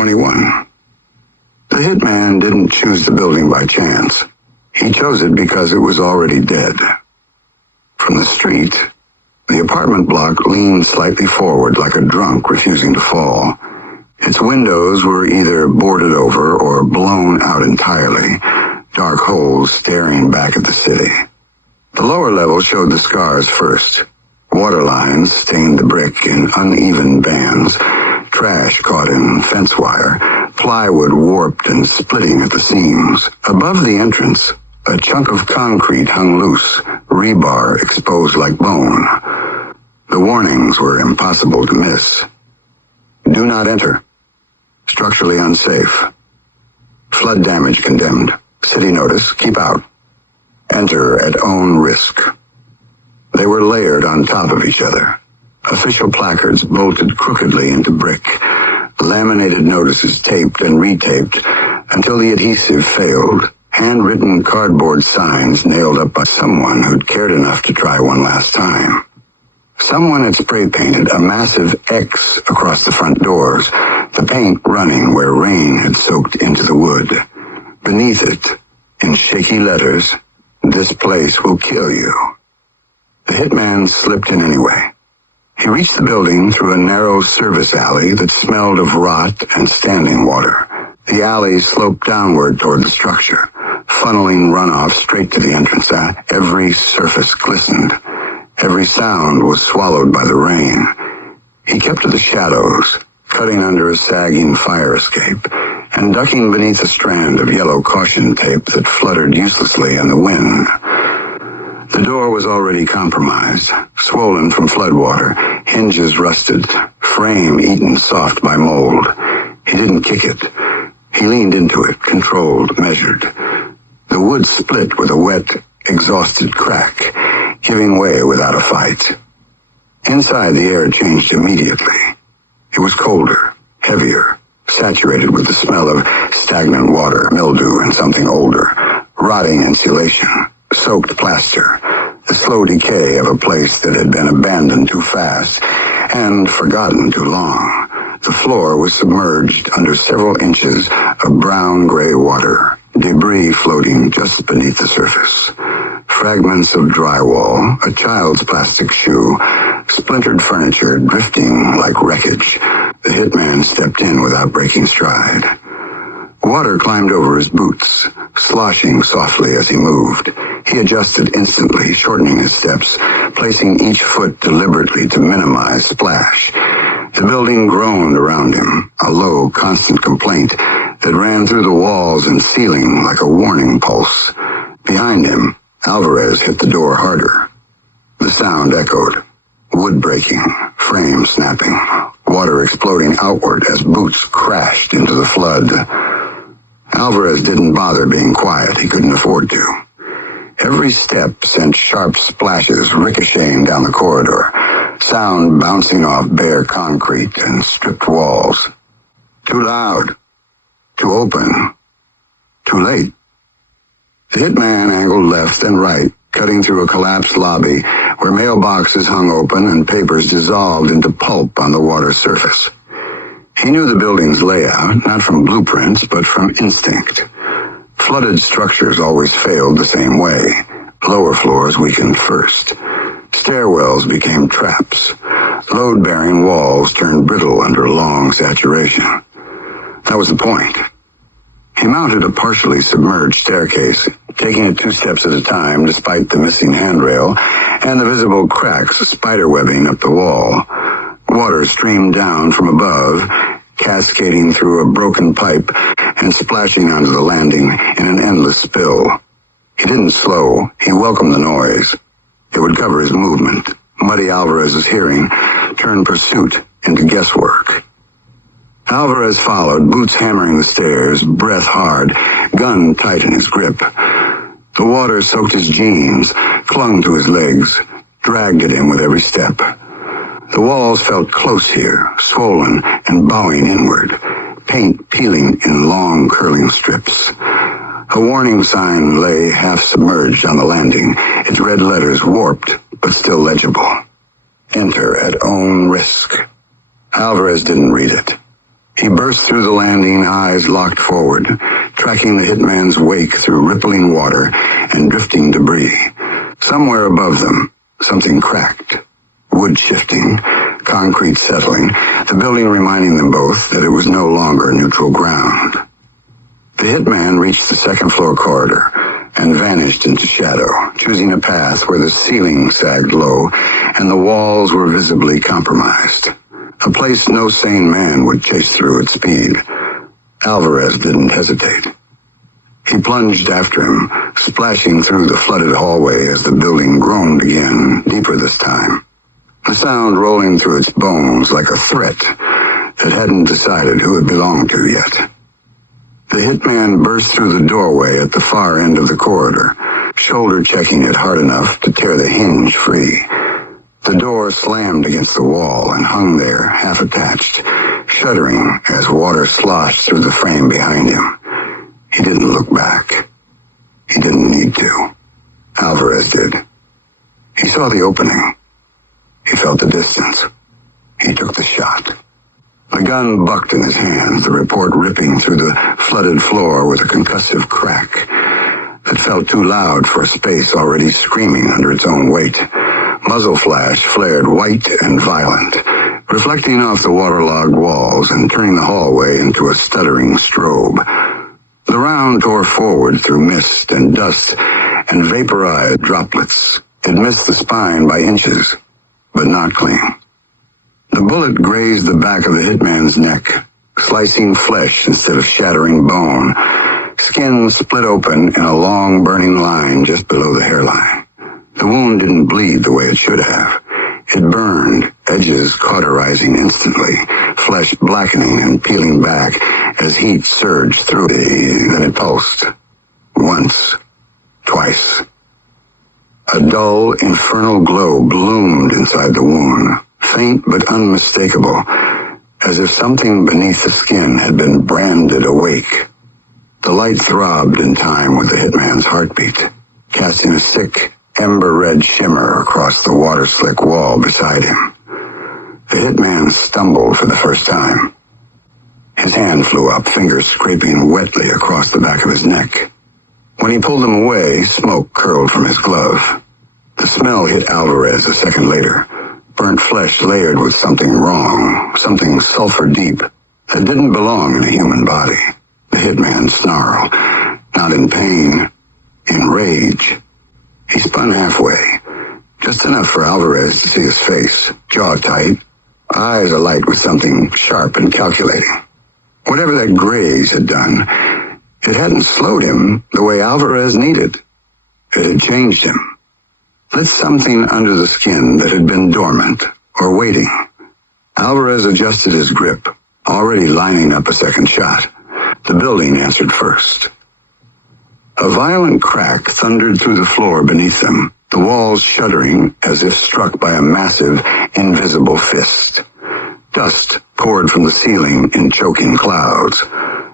21. The hitman didn't choose the building by chance. He chose it because it was already dead. From the street, the apartment block leaned slightly forward like a drunk refusing to fall. Its windows were either boarded over or blown out entirely, dark holes staring back at the city. The lower level showed the scars first. Water lines stained the brick in uneven bands, trash caught in fence wire, plywood warped and splitting at the seams. Above the entrance, a chunk of concrete hung loose, rebar exposed like bone. The warnings were impossible to miss. Do not enter. Structurally unsafe. Flood damage condemned. City notice, keep out. Enter at own risk. They were layered on top of each other. Official placards bolted crookedly into brick. Laminated notices taped and retaped until the adhesive failed. Handwritten cardboard signs nailed up by someone who'd cared enough to try one last time. Someone had spray painted a massive X across the front doors, the paint running where rain had soaked into the wood. Beneath it, in shaky letters, "This place will kill you." The hitman slipped in anyway. He reached the building through a narrow service alley that smelled of rot and standing water. The alley sloped downward toward the structure, funneling runoff straight to the entrance. Every surface glistened. Every sound was swallowed by the rain. He kept to the shadows, cutting under a sagging fire escape, and ducking beneath a strand of yellow caution tape that fluttered uselessly in the wind. The door was already compromised, swollen from floodwater, hinges rusted, frame eaten soft by mold. He didn't kick it. He leaned into it, controlled, measured. The wood split with a wet, exhausted crack, giving way without a fight. Inside, the air changed immediately. It was colder, heavier, saturated with the smell of stagnant water, mildew, and something older, rotting insulation, soaked plaster, the slow decay of a place that had been abandoned too fast and forgotten too long. The floor was submerged under several inches of brown-gray water, debris floating just beneath the surface. Fragments of drywall, a child's plastic shoe, splintered furniture drifting like wreckage. The hitman stepped in without breaking stride. Water climbed over his boots, sloshing softly as he moved. He adjusted instantly, shortening his steps, placing each foot deliberately to minimize splash. The building groaned around him, a low, constant complaint that ran through the walls and ceiling like a warning pulse. Behind him, Alvarez hit the door harder. The sound echoed, wood breaking, frame snapping, water exploding outward as boots crashed into the flood. Alvarez didn't bother being quiet. He couldn't afford to. Every step sent sharp splashes ricocheting down the corridor, sound bouncing off bare concrete and stripped walls. Too loud. Too open. Too late. The hitman angled left and right, cutting through a collapsed lobby where mailboxes hung open and papers dissolved into pulp on the water surface. He knew the building's layout, not from blueprints, but from instinct. Flooded structures always failed the same way. Lower floors weakened first. Stairwells became traps. Load-bearing walls turned brittle under long saturation. That was the point. He mounted a partially submerged staircase, taking it 2 steps at a time despite the missing handrail and the visible cracks spiderwebbing up the wall. Water streamed down from above, cascading through a broken pipe and splashing onto the landing in an endless spill. He didn't slow. He welcomed the noise. It would cover his movement. Muddy Alvarez's hearing turned pursuit into guesswork. Alvarez followed, boots hammering the stairs, breath hard, gun tight in his grip. The water soaked his jeans, clung to his legs, dragged at him with every step. The walls felt close here, swollen and bowing inward, paint peeling in long curling strips. A warning sign lay half-submerged on the landing, its red letters warped but still legible. Enter at own risk. Alvarez didn't read it. He burst through the landing, eyes locked forward, tracking the hitman's wake through rippling water and drifting debris. Somewhere above them, something cracked. Wood shifting, concrete settling, the building reminding them both that it was no longer neutral ground. The hitman reached the second-floor corridor and vanished into shadow, choosing a path where the ceiling sagged low and the walls were visibly compromised. A place no sane man would chase through at speed. Alvarez didn't hesitate. He plunged after him, splashing through the flooded hallway as the building groaned again, deeper this time. The sound rolling through its bones like a threat that hadn't decided who it belonged to yet. The hitman burst through the doorway at the far end of the corridor, shoulder-checking it hard enough to tear the hinge free. The door slammed against the wall and hung there, half-attached, shuddering as water sloshed through the frame behind him. He didn't look back. He didn't need to. Alvarez did. He saw the opening. He felt the distance. He took the shot. The gun bucked in his hands, the report ripping through the flooded floor with a concussive crack that felt too loud for a space already screaming under its own weight. Muzzle flash flared white and violent, reflecting off the waterlogged walls and turning the hallway into a stuttering strobe. The round tore forward through mist and dust and vaporized droplets. It missed the spine by inches, but not clean. The bullet grazed the back of the hitman's neck, slicing flesh instead of shattering bone. Skin split open in a long burning line just below the hairline. The wound didn't bleed the way it should have. It burned, edges cauterizing instantly, flesh blackening and peeling back as heat surged through it. Then it pulsed. Once. Twice. A dull, infernal glow bloomed inside the wound, faint but unmistakable, as if something beneath the skin had been branded awake. The light throbbed in time with the hitman's heartbeat, casting a sick, ember-red shimmer across the water-slick wall beside him. The hitman stumbled for the first time. His hand flew up, fingers scraping wetly across the back of his neck. When he pulled them away, smoke curled from his glove. The smell hit Alvarez a second later, burnt flesh layered with something wrong, something sulfur-deep that didn't belong in a human body. The hitman snarled, not in pain, in rage. He spun halfway, just enough for Alvarez to see his face, jaw tight, eyes alight with something sharp and calculating. Whatever that graze had done, it hadn't slowed him the way Alvarez needed. It had changed him. Lit something under the skin that had been dormant or waiting. Alvarez adjusted his grip, already lining up a second shot. The building answered first. A violent crack thundered through the floor beneath them, the walls shuddering as if struck by a massive, invisible fist. Dust poured from the ceiling in choking clouds.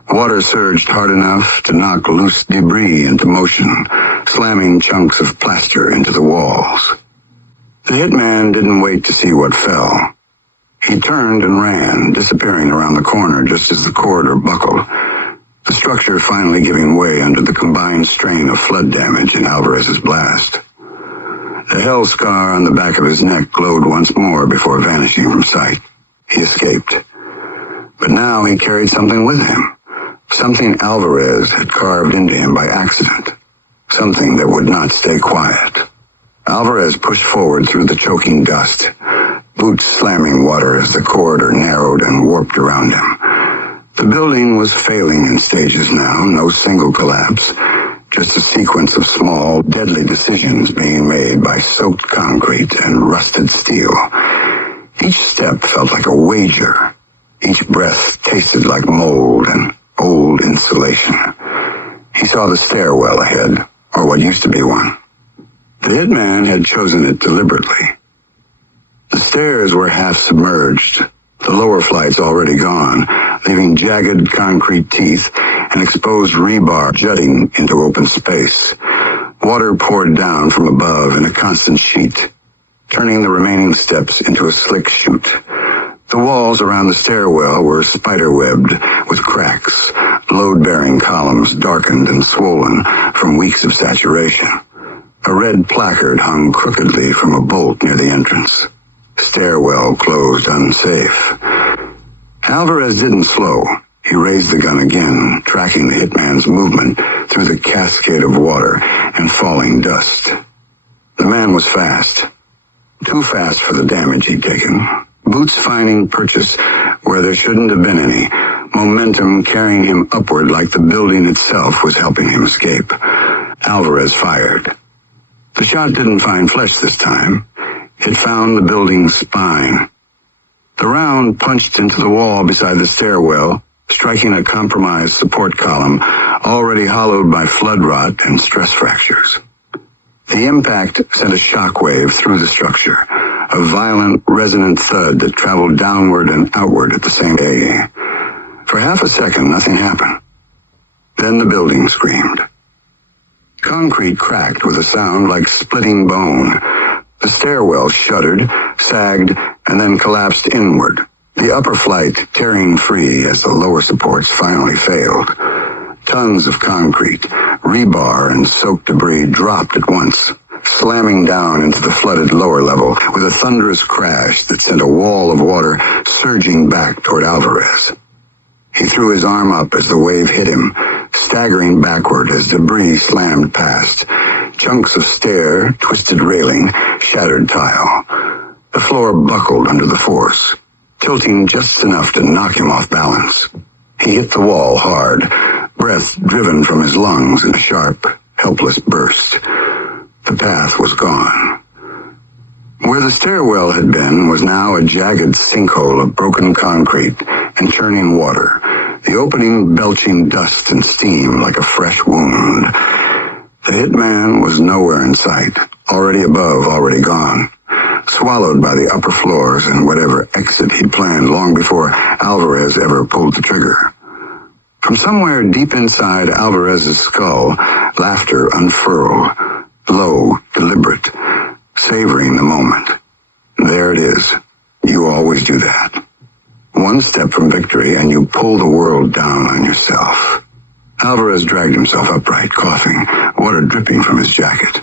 Water surged hard enough to knock loose debris into motion, slamming chunks of plaster into the walls. The hitman didn't wait to see what fell. He turned and ran, disappearing around the corner just as the corridor buckled, the structure finally giving way under the combined strain of flood damage and Alvarez's blast. The hell scar on the back of his neck glowed once more before vanishing from sight. He escaped. But now he carried something with him. Something Alvarez had carved into him by accident. Something that would not stay quiet. Alvarez pushed forward through the choking dust, boots slamming water as the corridor narrowed and warped around him. The building was failing in stages now, no single collapse, just a sequence of small, deadly decisions being made by soaked concrete and rusted steel. Each step felt like a wager. Each breath tasted like mold and old insulation. He saw the stairwell ahead, or what used to be one. The hitman had chosen it deliberately. The stairs were half submerged, the lower flights already gone, leaving jagged concrete teeth and exposed rebar jutting into open space. Water poured down from above in a constant sheet, turning the remaining steps into a slick chute. The walls around the stairwell were spider-webbed with cracks, load-bearing columns darkened and swollen from weeks of saturation. A red placard hung crookedly from a bolt near the entrance. Stairwell closed unsafe. Alvarez didn't slow. He raised the gun again, tracking the hitman's movement through the cascade of water and falling dust. The man was fast. Too fast for the damage he'd taken. Boots finding purchase where there shouldn't have been any. Momentum carrying him upward like the building itself was helping him escape. Alvarez fired. The shot didn't find flesh this time. It found the building's spine. The round punched into the wall beside the stairwell, striking a compromised support column already hollowed by flood rot and stress fractures. The impact sent a shockwave through the structure, a violent, resonant thud that traveled downward and outward at the same time. For half a second, nothing happened. Then the building screamed. Concrete cracked with a sound like splitting bone. The stairwell shuddered, sagged, and then collapsed inward, the upper flight tearing free as the lower supports finally failed. Tons of concrete, rebar, and soaked debris dropped at once, slamming down into the flooded lower level with a thunderous crash that sent a wall of water surging back toward Alvarez. He threw his arm up as the wave hit him, staggering backward as debris slammed past. Chunks of stair, twisted railing, shattered tile. The floor buckled under the force, tilting just enough to knock him off balance. He hit the wall hard, breath driven from his lungs in a sharp, helpless burst. The path was gone. Where the stairwell had been was now a jagged sinkhole of broken concrete and churning water, the opening belching dust and steam like a fresh wound. The hitman was nowhere in sight, already above, already gone, swallowed by the upper floors and whatever exit he'd planned long before Alvarez ever pulled the trigger. From somewhere deep inside Alvarez's skull, laughter unfurled, low, deliberate, savoring the moment. There it is. You always do that. One step from victory and you pull the world down on yourself. Alvarez dragged himself upright, coughing, water dripping from his jacket.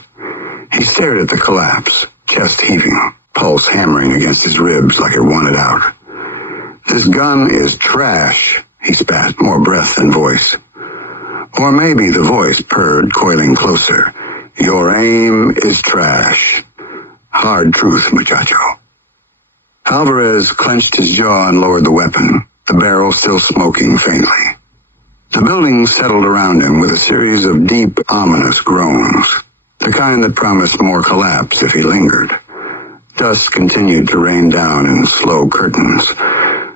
He stared at the collapse, chest heaving, pulse hammering against his ribs like it wanted out. This gun is trash, he spat, more breath than voice. Or maybe the voice purred, coiling closer. Your aim is trash. Hard truth, muchacho. Alvarez clenched his jaw and lowered the weapon, the barrel still smoking faintly. The building settled around him with a series of deep, ominous groans, the kind that promised more collapse if he lingered. Dust continued to rain down in slow curtains.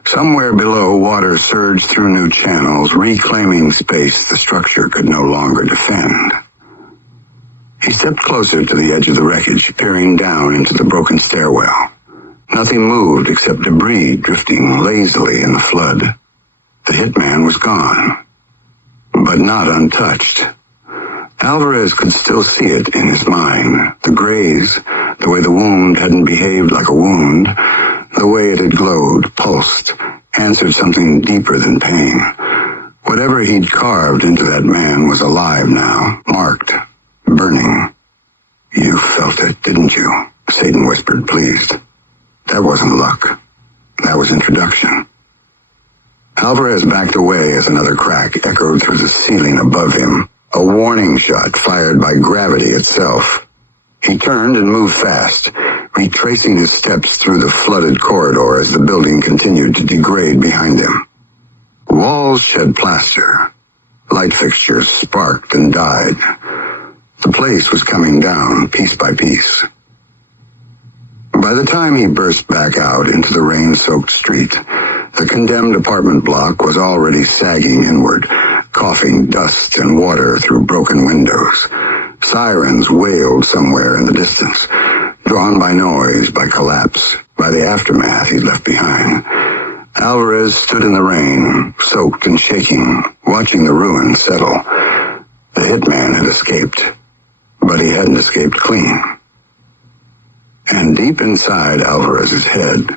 Somewhere below, water surged through new channels, reclaiming space the structure could no longer defend. He stepped closer to the edge of the wreckage, peering down into the broken stairwell. Nothing moved except debris drifting lazily in the flood. The hitman was gone, but not untouched. Alvarez could still see it in his mind, the graze, the way the wound hadn't behaved like a wound, the way it had glowed, pulsed, answered something deeper than pain. Whatever he'd carved into that man was alive now, marked, burning. You felt it, didn't you? Satan whispered, pleased. That wasn't luck. That was introduction. Alvarez backed away as another crack echoed through the ceiling above him, a warning shot fired by gravity itself. He turned and moved fast, retracing his steps through the flooded corridor as the building continued to degrade behind him. Walls shed plaster. Light fixtures sparked and died. The place was coming down, piece by piece. By the time he burst back out into the rain-soaked street, the condemned apartment block was already sagging inward, coughing dust and water through broken windows. Sirens wailed somewhere in the distance, drawn by noise, by collapse, by the aftermath he'd left behind. Alvarez stood in the rain, soaked and shaking, watching the ruins settle. The hitman had escaped, but he hadn't escaped clean. And deep inside Alvarez's head,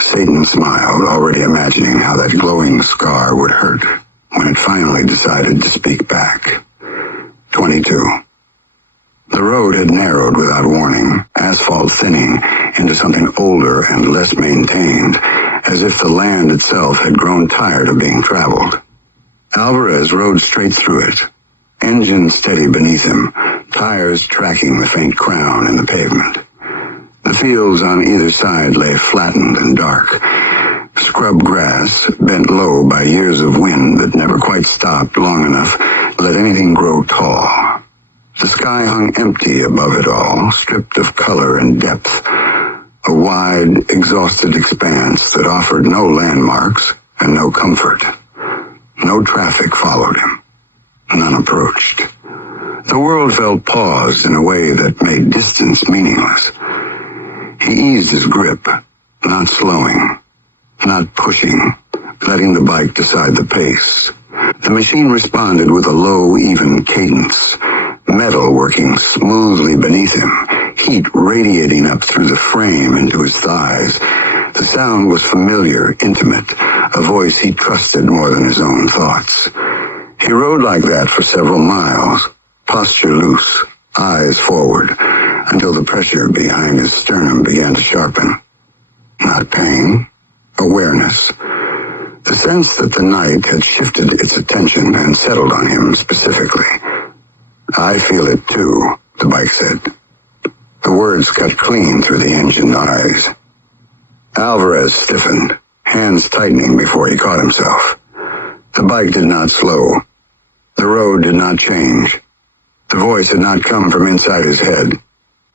Satan smiled, already imagining how that glowing scar would hurt when it finally decided to speak back. 22. The road had narrowed without warning, asphalt thinning into something older and less maintained, as if the land itself had grown tired of being traveled. Alvarez rode straight through it, engine steady beneath him, tires tracking the faint crown in the pavement. The fields on either side lay flattened and dark. Scrub grass, bent low by years of wind that never quite stopped long enough to let anything grow tall. The sky hung empty above it all, stripped of color and depth. A wide, exhausted expanse that offered no landmarks and no comfort. No traffic followed him. None approached. The world felt paused in a way that made distance meaningless. He eased his grip, not slowing, not pushing, letting the bike decide the pace. The machine responded with a low, even cadence, metal working smoothly beneath him, heat radiating up through the frame into his thighs. The sound was familiar, intimate, a voice he trusted more than his own thoughts. He rode like that for several miles, posture loose, eyes forward, until the pressure behind his sternum began to sharpen. Not pain, awareness. The sense that the night had shifted its attention and settled on him specifically. I feel it too, the bike said. The words cut clean through the engined eyes. Alvarez stiffened, hands tightening before he caught himself. The bike did not slow. The road did not change. The voice had not come from inside his head.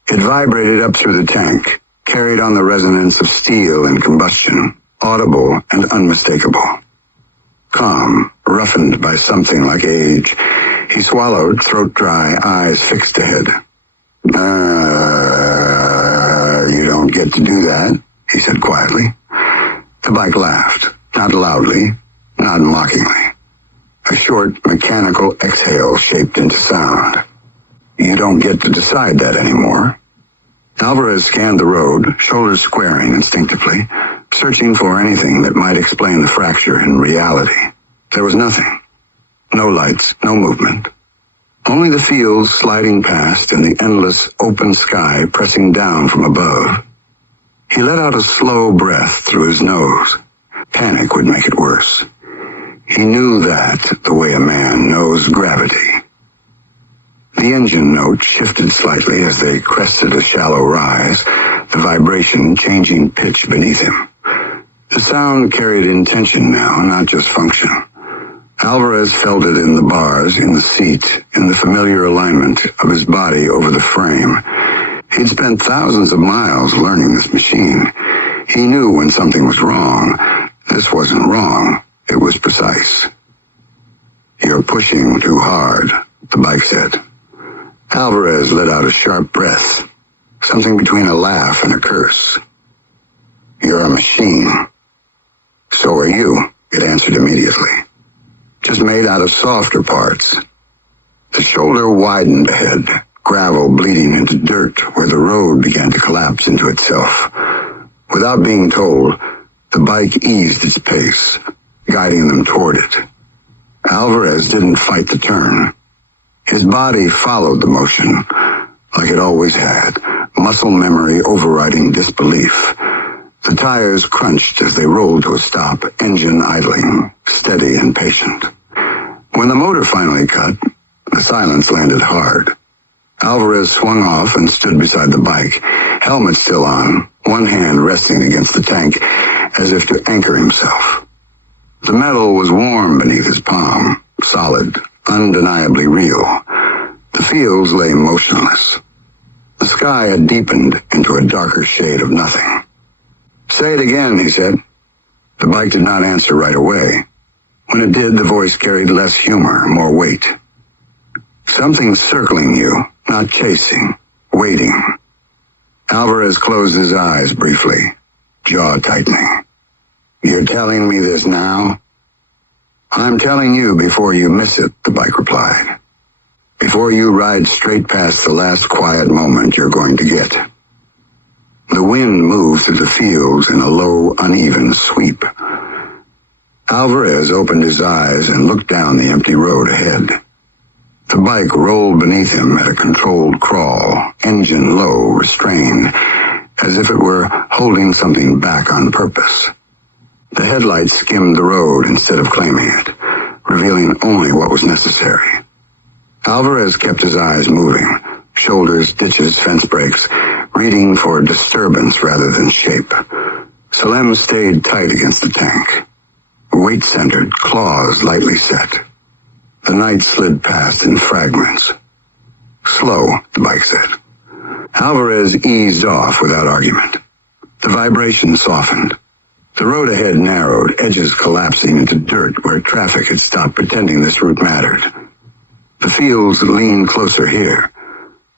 It vibrated up through the tank, carried on the resonance of steel and combustion, audible and unmistakable. Calm, roughened by something like age, he swallowed, throat dry, eyes fixed ahead. You don't get to do that, he said quietly. The bike laughed, not loudly, not mockingly. A short, mechanical exhale shaped into sound. You don't get to decide that anymore. Alvarez scanned the road, shoulders squaring instinctively, searching for anything that might explain the fracture in reality. There was nothing. No lights, no movement. Only the fields sliding past and the endless open sky pressing down from above. He let out a slow breath through his nose. Panic would make it worse. He knew that the way a man knows gravity. The engine note shifted slightly as they crested a shallow rise, the vibration changing pitch beneath him. The sound carried intention now, not just function. Alvarez felt it in the bars, in the seat, in the familiar alignment of his body over the frame. He'd spent thousands of miles learning this machine. He knew when something was wrong. This wasn't wrong. It was precise. You're pushing too hard, the bike said. Alvarez let out a sharp breath, something between a laugh and a curse. You're a machine. So are you, it answered immediately. Just made out of softer parts. The shoulder widened ahead, gravel bleeding into dirt where the road began to collapse into itself. Without being told, the bike eased its pace, guiding them toward it. Alvarez didn't fight the turn. His body followed the motion, like it always had, muscle memory overriding disbelief. The tires crunched as they rolled to a stop, engine idling, steady and patient. When the motor finally cut, the silence landed hard. Alvarez swung off and stood beside the bike, helmet still on, one hand resting against the tank, as if to anchor himself. The metal was warm beneath his palm, solid, undeniably real. The fields lay motionless. The sky had deepened into a darker shade of nothing. Say it again, he said. The bike did not answer right away. When it did, the voice carried less humor, more weight. Something's circling you, not chasing, waiting. Alvarez closed his eyes briefly, jaw tightening. You're telling me this now? I'm telling you before you miss it, the bike replied. Before you ride straight past the last quiet moment you're going to get. The wind moved through the fields in a low, uneven sweep. Alvarez opened his eyes and looked down the empty road ahead. The bike rolled beneath him at a controlled crawl, engine low, restrained, as if it were holding something back on purpose. The headlights skimmed the road instead of claiming it, revealing only what was necessary. Alvarez kept his eyes moving, shoulders, ditches, fence breaks, reading for disturbance rather than shape. Salem stayed tight against the tank. Weight-centered, claws lightly set. The night slid past in fragments. Slow, the bike said. Alvarez eased off without argument. The vibration softened. The road ahead narrowed, edges collapsing into dirt where traffic had stopped pretending this route mattered. The fields leaned closer here.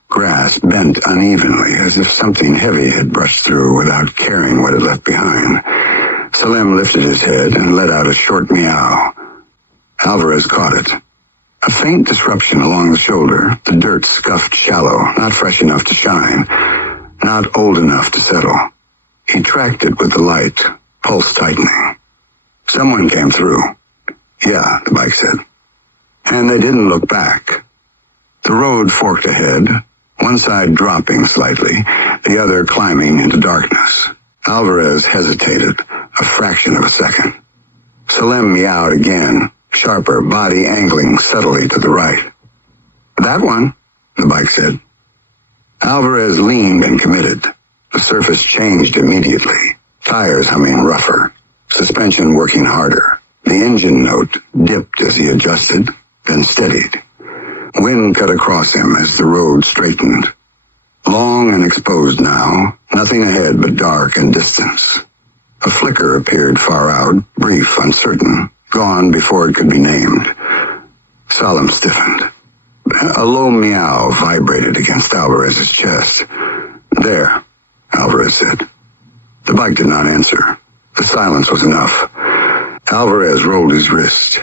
Grass bent unevenly as if something heavy had brushed through without caring what it left behind. Salem lifted his head and let out a short meow. Alvarez caught it. A faint disruption along the shoulder, the dirt scuffed shallow, not fresh enough to shine, not old enough to settle. He tracked it with the light, pulse tightening. Someone came through. Yeah, the bike said. And they didn't look back. The road forked ahead, one side dropping slightly, the other climbing into darkness. Alvarez hesitated, a fraction of a second. Salem meowed again, sharper, body angling subtly to the right. That one, the bike said. Alvarez leaned and committed. The surface changed immediately, tires humming rougher, suspension working harder. The engine note dipped as he adjusted, then steadied. Wind cut across him as the road straightened. Long and exposed now, nothing ahead but dark and distance. A flicker appeared far out, brief, uncertain, gone before it could be named. Salem stiffened. A low meow vibrated against Alvarez's chest. There, Alvarez said. The bike did not answer. The silence was enough. Alvarez rolled his wrist.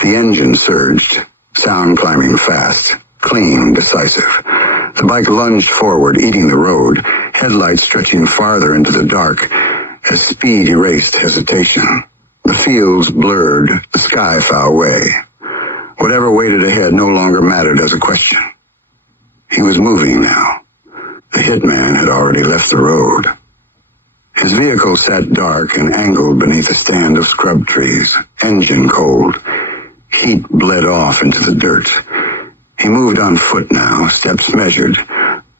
The engine surged, sound climbing fast, clean, decisive. The bike lunged forward, eating the road, headlights stretching farther into the dark as speed erased hesitation. The fields blurred, the sky far away. Whatever waited ahead no longer mattered as a question. He was moving now. The hitman had already left the road. His vehicle sat dark and angled beneath a stand of scrub trees, engine cold. Heat bled off into the dirt. He moved on foot now, steps measured,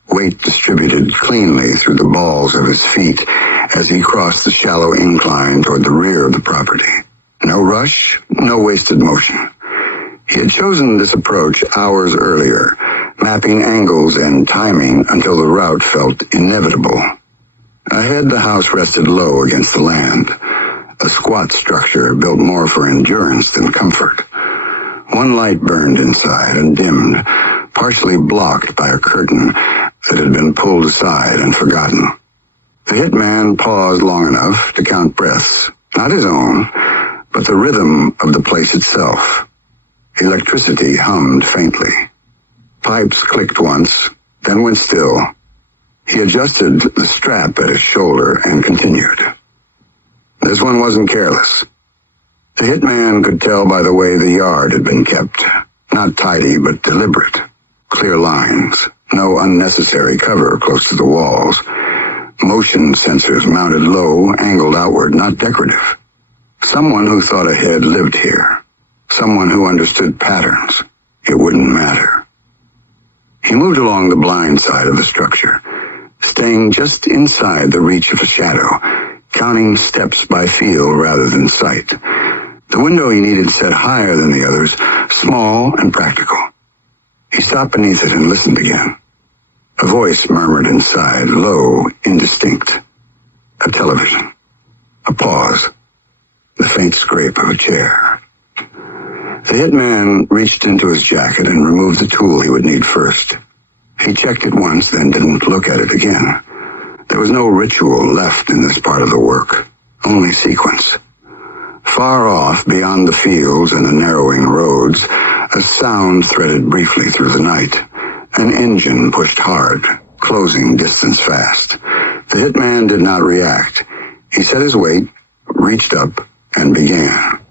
weight distributed cleanly through the balls of his feet as he crossed the shallow incline toward the rear of the property. No rush, no wasted motion. He had chosen this approach hours earlier, mapping angles and timing until the route felt inevitable. Ahead, the house rested low against the land, a squat structure built more for endurance than comfort. One light burned inside and dimmed, partially blocked by a curtain that had been pulled aside and forgotten. The hitman paused long enough to count breaths, not his own, but the rhythm of the place itself. Electricity hummed faintly. Pipes clicked once, then went still. He adjusted the strap at his shoulder and continued. This one wasn't careless. The hitman could tell by the way the yard had been kept. Not tidy, but deliberate. Clear lines. No unnecessary cover close to the walls. Motion sensors mounted low, angled outward, not decorative. Someone who thought ahead lived here. Someone who understood patterns. It wouldn't matter. He moved along the blind side of the structure, staying just inside the reach of a shadow, counting steps by feel rather than sight. The window he needed set higher than the others, small and practical. He stopped beneath it and listened again. A voice murmured inside, low, indistinct. A television. A pause. The faint scrape of a chair. The hitman reached into his jacket and removed the tool he would need first. He checked it once, then didn't look at it again. There was no ritual left in this part of the work, only sequence. Far off, beyond the fields and the narrowing roads, a sound threaded briefly through the night. An engine pushed hard, closing distance fast. The hitman did not react. He set his weight, reached up, and began.